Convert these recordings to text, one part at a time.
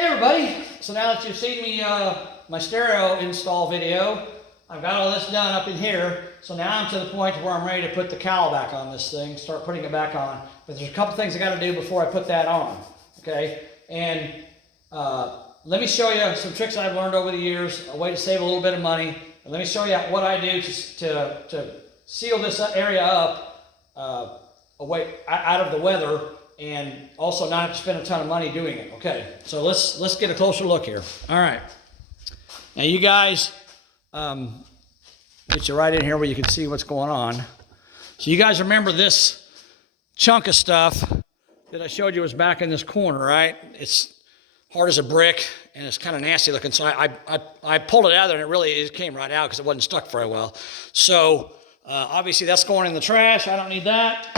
Hey everybody, so now that you've seen me, my stereo install video, I've got all this done up in here, so now I'm to the point where I'm ready to put the cowl back on this thing, start putting it back on. But there's a couple things I got to do before I put that on, okay? And let me show you some tricks I've learned over the years, a way to save a little bit of money. And let me show you what I do to seal this area up away out of the weather, and also not have to spend a ton of money doing it. Okay, so let's get a closer look here. All right, now you guys, get you right in here where you can see what's going on. So you guys remember this chunk of stuff that I showed you was back in this corner, right? It's hard as a brick and it's kind of nasty looking. So I pulled it out of there and it came right out because it wasn't stuck very well. So obviously that's going in the trash. I don't need that.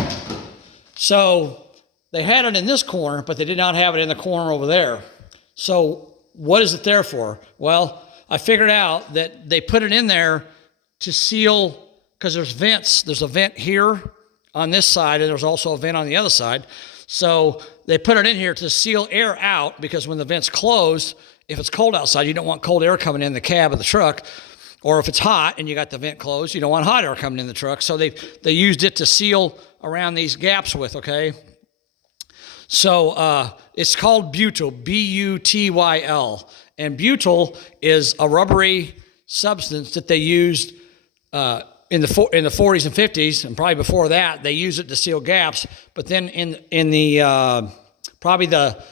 So they had it in this corner, but they did not have it in the corner over there. So what is it there for? Well, I figured out that they put it in there to seal, because there's vents. There's a vent here on this side, and there's also a vent on the other side. So they put it in here to seal air out, because when the vent's closed, if it's cold outside, you don't want cold air coming in the cab of the truck. Or if it's hot and you got the vent closed, you don't want hot air coming in the truck. So they used it to seal around these gaps with, okay? So it's called butyl, B-U-T-Y-L. And butyl is a rubbery substance that they used in the 40s and 50s, and probably before that, they used it to seal gaps. But then in the probably the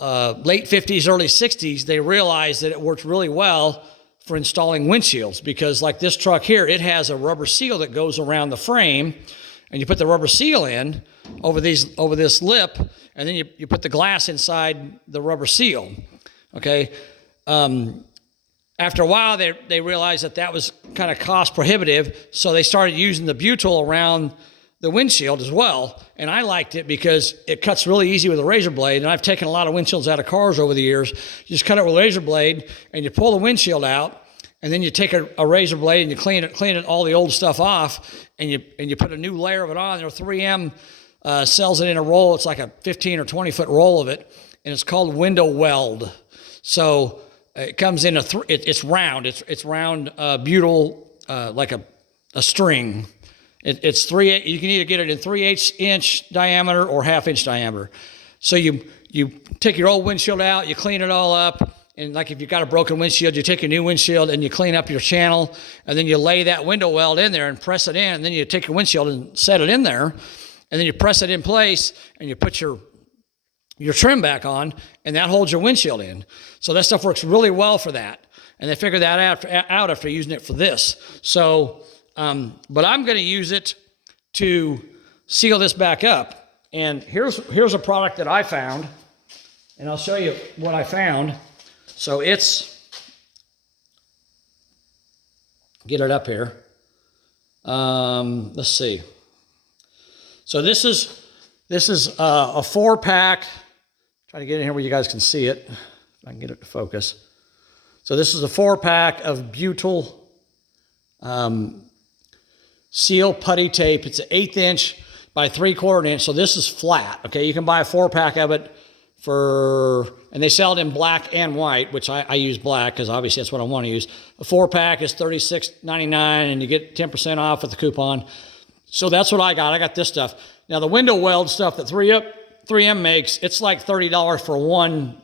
late 50s, early 60s, they realized that it worked really well for installing windshields, because like this truck here, it has a rubber seal that goes around the frame, and you put the rubber seal in over this lip, and then you put the glass inside the rubber seal, okay? After a while, they realized that was kind of cost prohibitive, so they started using the butyl around the windshield as well. And I liked it because it cuts really easy with a razor blade, and I've taken a lot of windshields out of cars over the years. You just cut it with a razor blade, and you pull the windshield out, and then you take a razor blade and you clean it all the old stuff off, and you put a new layer of it on there. 3M sells it in a roll. It's like a 15 or 20 foot roll of it, and it's called window weld. So it comes in it's round. It's round butyl, like a string. It's you can either get it in 3/8 inch diameter or 1/2 inch diameter. So you take your old windshield out, you clean it all up, and like if you've got a broken windshield, you take a new windshield and you clean up your channel, and then you lay that window weld in there and press it in, and then you take your windshield and set it in there, and then you press it in place, and you put your trim back on, and that holds your windshield in. So that stuff works really well for that. And they figured that out after using it for this. So, but I'm going to use it to seal this back up. And here's a product that I found, and I'll show you what I found. So get it up here. Let's see. So this is a 4-pack. Try to get in here where you guys can see it. If I can get it to focus. So this is a 4-pack of butyl seal putty tape. It's an 1/8 inch by 3/4 inch. So this is flat. Okay, you can buy a 4-pack of it and they sell it in black and white, which I use black because obviously that's what I want to use. A 4-pack is $36.99, and you get 10% off with the coupon. So that's what I got. I got this stuff. Now the window weld stuff that 3M makes, it's like $30 for one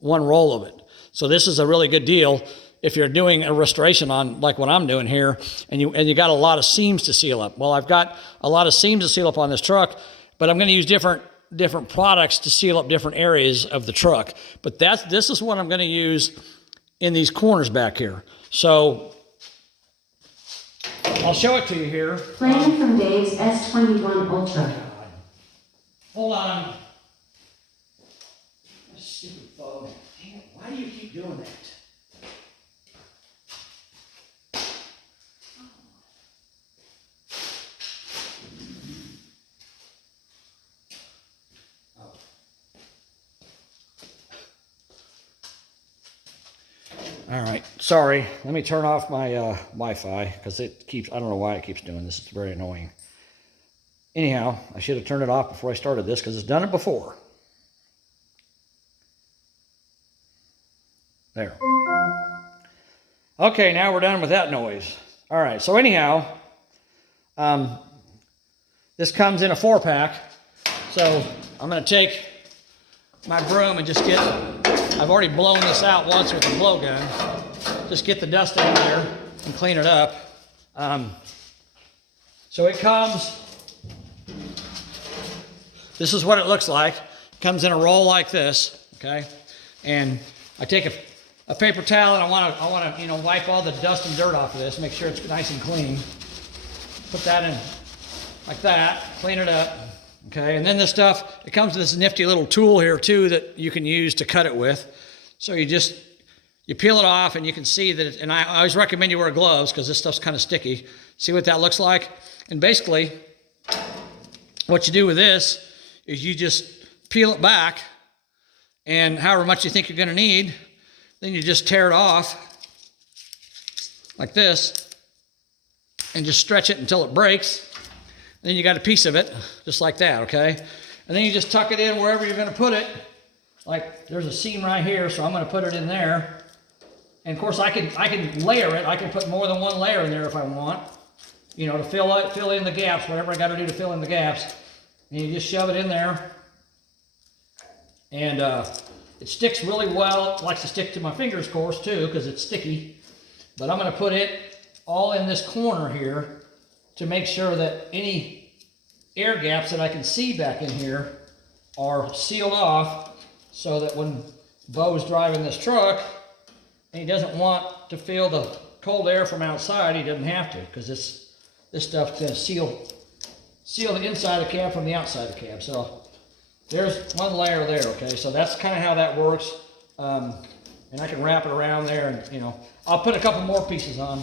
roll of it. So this is a really good deal if you're doing a restoration on like what I'm doing here, and you got a lot of seams to seal up. Well, I've got a lot of seams to seal up on this truck, but I'm going to use different products to seal up different areas of the truck. But this is what I'm going to use in these corners back here. So I'll show it to you here. Playing from Dave's S21 Ultra. Hold on. Stupid phone. Damn it, why do you keep doing that? All right, sorry. Let me turn off my Wi-Fi because I don't know why it keeps doing this. It's very annoying. Anyhow, I should have turned it off before I started this because it's done it before. There. Okay, now we're done with that noise. All right, so anyhow, this comes in a 4-pack. So I'm gonna take my broom and just I've already blown this out once with a blowgun. Just get the dust out of there and clean it up. So it comes, this is what it looks like. It comes in a roll like this, okay? And I take a paper towel and I want to wipe all the dust and dirt off of this, make sure it's nice and clean. Put that in like that, clean it up, okay? And then this stuff, it comes with this nifty little tool here too that you can use to cut it with. So you peel it off and you can see that, and I always recommend you wear gloves because this stuff's kind of sticky. See what that looks like? And basically, what you do with this is you just peel it back, and however much you think you're gonna need, then you just tear it off like this and just stretch it until it breaks. And then you got a piece of it, just like that, okay? And then you just tuck it in wherever you're gonna put it. Like there's a seam right here, so I'm gonna put it in there. And of course I can layer it. I can put more than one layer in there if I want, to fill in the gaps, whatever I gotta do to fill in the gaps. And you just shove it in there. And it sticks really well. It likes to stick to my fingers, of course, too, because it's sticky. But I'm gonna put it all in this corner here to make sure that any air gaps that I can see back in here are sealed off, so that when Bo's driving this truck and he doesn't want to feel the cold air from outside, he doesn't have to, because this stuff's gonna seal the inside of the cab from the outside of the cab. So there's one layer there, okay? So that's kind of how that works. And I can wrap it around there, and I'll put a couple more pieces on.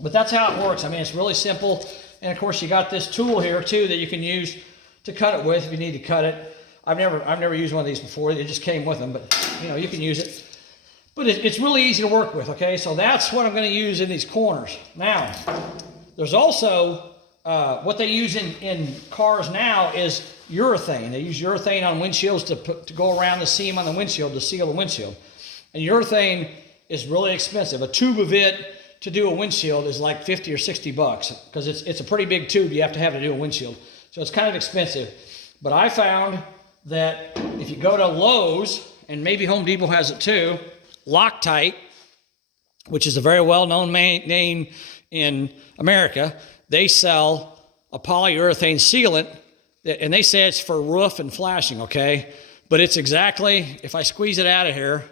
But that's how it works. I mean, it's really simple. And of course, you got this tool here too that you can use to cut it with if you need to cut it. I've never used one of these before. It just came with them, but you can use it. But it's really easy to work with, okay? So that's what I'm gonna use in these corners. Now, there's also, what they use in cars now is urethane. They use urethane on windshields to go around the seam on the windshield to seal the windshield. And urethane is really expensive. A tube of it to do a windshield is like 50 or 60 bucks, because it's a pretty big tube you have to do a windshield. So it's kind of expensive. But I found that if you go to Lowe's, and maybe Home Depot has it too, Loctite, which is a very well-known name in America, they sell a polyurethane sealant, and they say it's for roof and flashing, okay? But it's exactly, if I squeeze it out of here,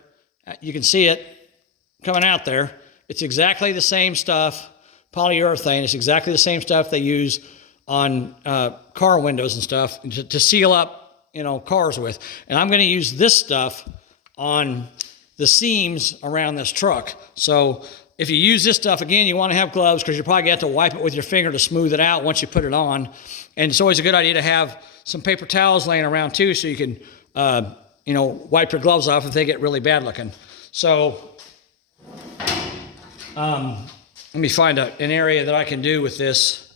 you can see it coming out there. It's exactly the same stuff, polyurethane. It's exactly the same stuff they use on car windows and stuff to seal up, cars with. And I'm going to use this stuff on the seams around this truck. So if you use this stuff, again, you want to have gloves, because you're probably going to have to wipe it with your finger to smooth it out once you put it on. And it's always a good idea to have some paper towels laying around too, so you can, wipe your gloves off if they get really bad looking. So let me find an area that I can do with this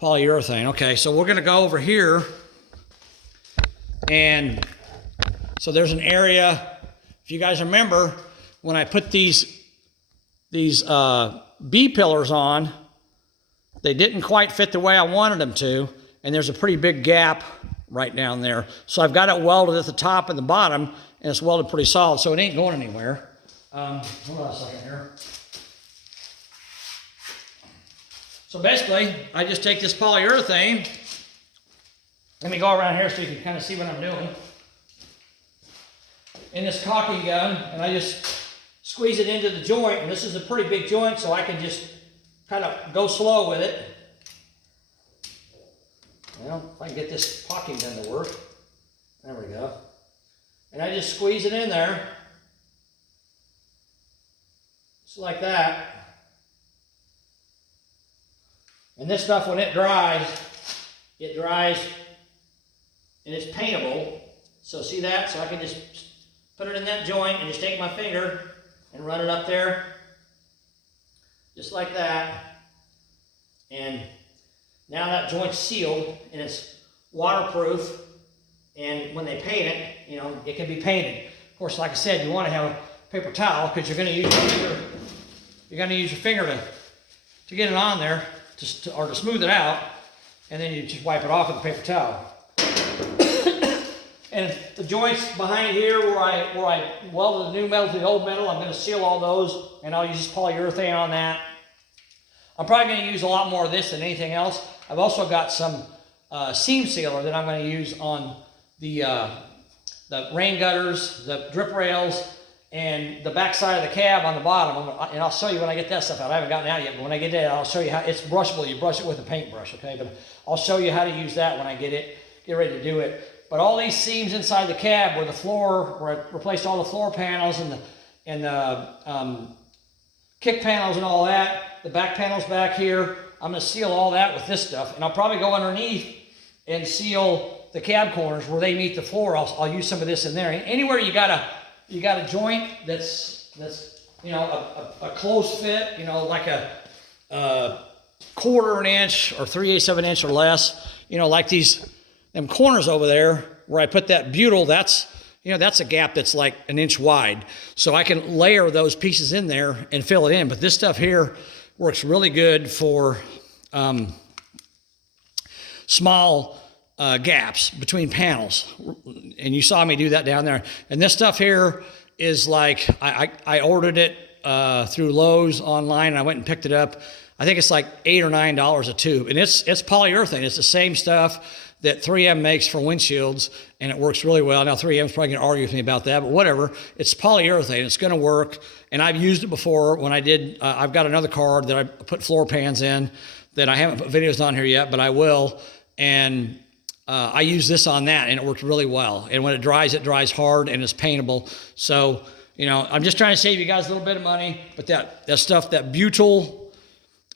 polyurethane. Okay, so we're gonna go over here, and so there's an area. If you guys remember, when I put these B-pillars on, they didn't quite fit the way I wanted them to, and there's a pretty big gap right down there. So I've got it welded at the top and the bottom, and it's welded pretty solid, so it ain't going anywhere. Hold on a second here. So basically, I just take this polyurethane. Let me go around here so you can kind of see what I'm doing. In this caulking gun, and I just squeeze it into the joint. And this is a pretty big joint, so I can just kind of go slow with it. Well, if I can get this caulking gun to work. There we go. And I just squeeze it in there. Just like that. And this stuff, when it dries and it's paintable. So see that? So I can just put it in that joint and just take my finger and run it up there. Just like that. And now that joint's sealed and it's waterproof. And when they paint it, it can be painted. Of course, like I said, you want to have a paper towel, because you're going to use your finger to get it on there, or to smooth it out, and then you just wipe it off with a paper towel. And the joints behind here where I welded the new metal to the old metal, I'm going to seal all those, and I'll use polyurethane on that. I'm probably going to use a lot more of this than anything else. I've also got some seam sealer that I'm going to use on the rain gutters, the drip rails, and the back side of the cab on the bottom. And I'll show you when I get that stuff out. I haven't gotten out yet, but when I get that, I'll show you how it's brushable. You brush it with a paintbrush, okay? But I'll show you how to use that when I get ready to do it. But all these seams inside the cab where I replaced all the floor panels and the kick panels and all that, the back panels back here, I'm going to seal all that with this stuff. And I'll probably go underneath and seal the cab corners where they meet the floor. I'll use some of this in there. Anywhere you got a joint that's a close fit, like a 1/4 inch or 3/8 of an inch or less, like them corners over there where I put that butyl, that's a gap that's like an inch wide. So I can layer those pieces in there and fill it in. But this stuff here works really good for small gaps between panels. And you saw me do that down there. And this stuff here is like, I ordered it through Lowe's online, and I went and picked it up. I think it's like $8 or $9 a tube. And it's polyurethane. It's the same stuff that 3M makes for windshields, and it works really well. Now 3M's probably gonna argue with me about that, but whatever. It's polyurethane, it's gonna work. And I've used it before when I did, I've got another car that I put floor pans in that I haven't put videos on here yet, but I will. And I use this on that, and it worked really well. And when it dries hard and it's paintable. So, I'm just trying to save you guys a little bit of money, but that stuff, that butyl,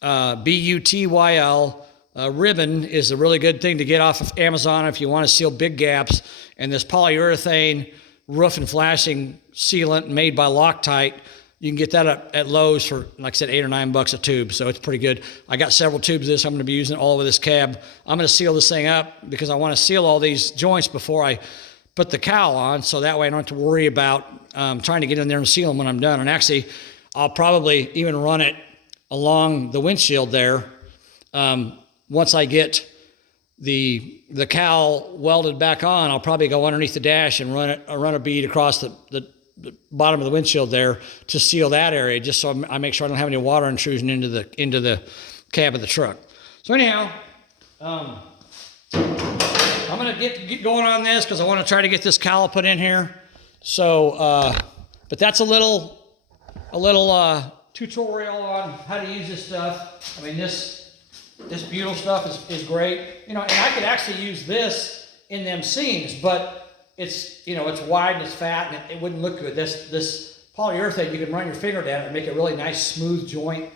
B-U-T-Y-L, ribbon is a really good thing to get off of Amazon if you want to seal big gaps. And this polyurethane roof and flashing sealant made by Loctite, you can get that at Lowe's for, like I said, $8 or $9 a tube. So it's pretty good. I got several tubes of this. I'm going to be using it all over this cab. I'm going to seal this thing up because I want to seal all these joints before I put the cowl on. So that way I don't have to worry about trying to get in there and seal them when I'm done. And actually, I'll probably even run it along the windshield there. Once I get the cowl welded back on, I'll probably go underneath the dash and run a bead across the bottom of the windshield there to seal that area, just so I make sure I don't have any water intrusion into the cab of the truck. So anyhow, I'm gonna get going on this because I want to try to get this cowl put in here. So, but that's a little tutorial on how to use this stuff. I mean, this butyl stuff is great, and I could actually use this in them seams, but it's wide and it's fat and it wouldn't look good. This polyurethane, you can run your finger down it and make a really nice smooth joint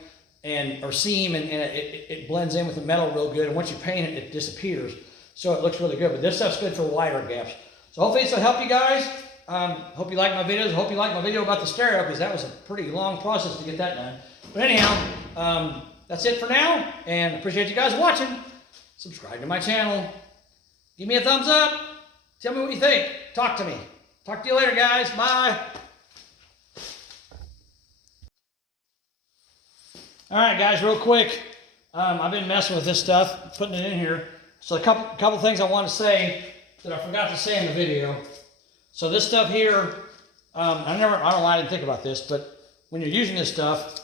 or seam, and it blends in with the metal real good. And once you paint it, it disappears, so it looks really good. But this stuff's good for wider gaps. So hopefully this will help you guys. Hope you like my videos. Hope you like my video about the stereo, because that was a pretty long process to get that done. But anyhow, that's it for now, and appreciate you guys watching. Subscribe to my channel. Give me a thumbs up. Tell me what you think. Talk to me. Talk to you later, guys. Bye. All right, guys, real quick. I've been messing with this stuff, putting it in here. So a couple things I want to say that I forgot to say in the video. So this stuff here, I don't know why I didn't think about this, but when you're using this stuff,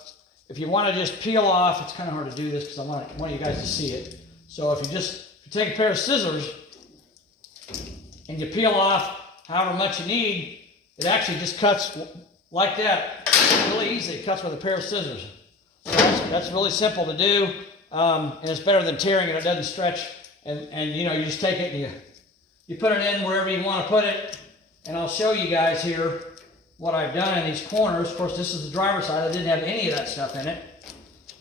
if you want to just peel off, it's kind of hard to do this because I want you guys to see it. So if you take a pair of scissors and you peel off however much you need, it actually just cuts like that. It's really easy. It cuts with a pair of scissors. So that's really simple to do, and it's better than tearing it. It doesn't stretch, and you just take it and you put it in wherever you want to put it. And I'll show you guys here what I've done in these corners. Of course, this is the driver's side. I didn't have any of that stuff in it.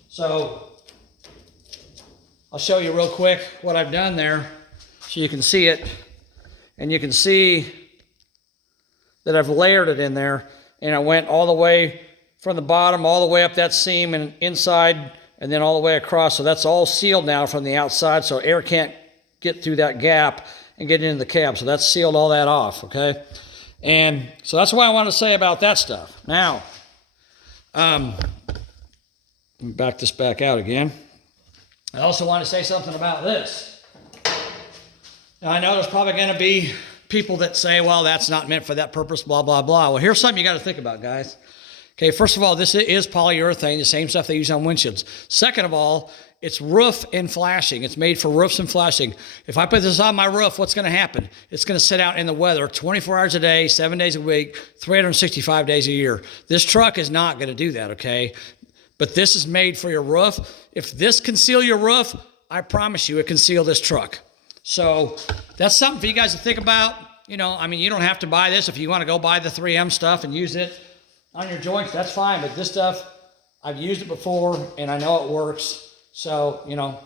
So I'll show you real quick what I've done there so you can see it. And you can see that I've layered it in there. And I went all the way from the bottom, all the way up that seam and inside, and then all the way across. So that's all sealed now from the outside, so air can't get through that gap and get into the cab. So that's sealed all that off, okay? And so that's what I want to say about that stuff. Now, let me back this back out again. I also want to say something about this. Now, I know there's probably going to be people that say, well, that's not meant for that purpose, blah, blah, blah. Well, here's something you got to think about, guys. Okay, first of all, this is polyurethane, the same stuff they use on windshields. Second of all, it's roof and flashing. It's made for roofs and flashing. If I put this on my roof, what's going to happen? It's going to sit out in the weather 24 hours a day, 7 days a week, 365 days a year. This truck is not going to do that, okay? But this is made for your roof. If this can seal your roof, I promise you it can seal this truck. So that's something for you guys to think about. You know, I mean, you don't have to buy this. If you want to go buy the 3M stuff and use it on your joints, that's fine. But this stuff, I've used it before and I know it works. So, you know,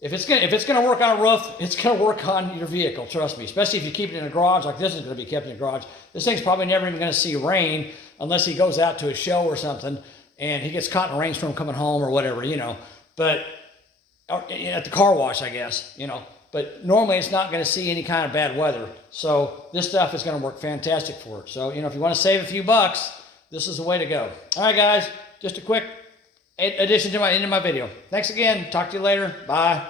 if it's gonna work on a roof, it's gonna work on your vehicle, trust me. Especially if you keep it in a garage, like this is gonna be kept in a garage. This thing's probably never even gonna see rain unless he goes out to a show or something and he gets caught in a rainstorm coming home or whatever, you know. But at the car wash, I guess, you know. But normally it's not gonna see any kind of bad weather. So this stuff is gonna work fantastic for it. So, you know, if you wanna save a few bucks, this is the way to go. All right, guys, just a quick addition to my video. Thanks again. Talk to you later. Bye.